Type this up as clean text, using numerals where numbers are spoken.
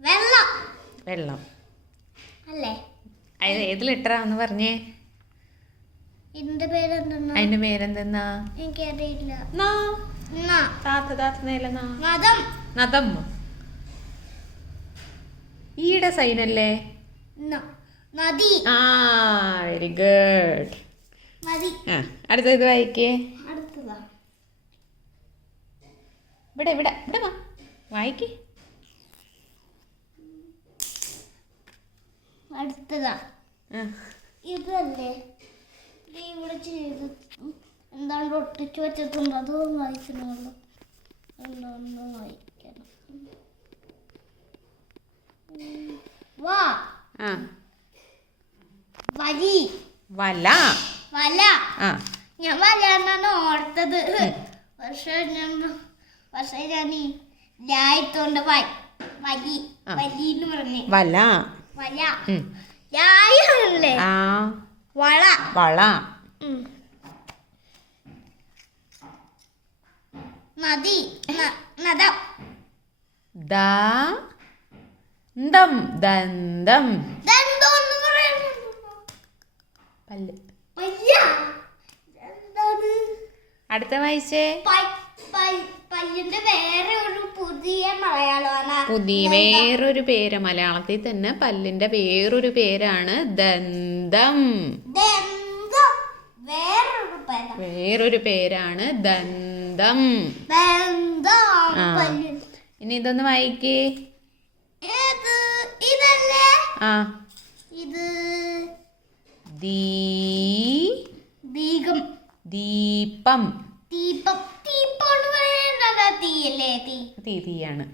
വെള്ളം. വെള്ളം അല്ലേ? ഏത് ലെറ്ററാന്ന് പറഞ്ഞേ? ഇതിന്റെ പേരെന്തെന്നാ? അതിന്റെ പേരെന്തെന്നാ? എനിക്കറിയില്ല. നദം. ഈയുടെ സൈനല്ലേ? നദി. ആ, വെരി ഗുഡ്. അടുത്ത ഇത് വായിക്കേ. അടുത്തതാ. ഇവിടെ ഇവിടെ ഇവിടെ വാ, വായിക്കേ. അടുത്തതാ. ഇതല്ലേ ഇവിടെ ചെയ്ത് എന്താണ്ട് ഒട്ടിച്ചു വെച്ചിട്ടുണ്ട്, അതൊന്നും വായിക്കണമല്ലോ. എന്താണെന്ന് വായിക്കണം. വരി. വല. വല. ഞാൻ വലയാണ് ഓർത്തത്. പക്ഷെ ഞാൻ ലായത്തോണ്ട് വരി വരിന്ന് പറഞ്ഞേ. വല. വല. ലായല്ലേ? വള. വള. നദി. നദം. ദന്തം. ദന്തം. പല്ല്. അടുത്ത വായിച്ചേ. പല്ലിന്റെ വേറെ ഒരു പുതിയ മലയാളമാണ്. വേറൊരു പേര് മലയാളത്തിൽ തന്നെ പല്ലിന്റെ വേറൊരു പേരാണ് ദന്തം. വേറൊരു പേരാണ് ദന്തം. ഇനി ഇതൊന്ന് വായിക്കേ. ഇത് ദീപം. ദീപം. തീയല്ലേ? തീയാണ്.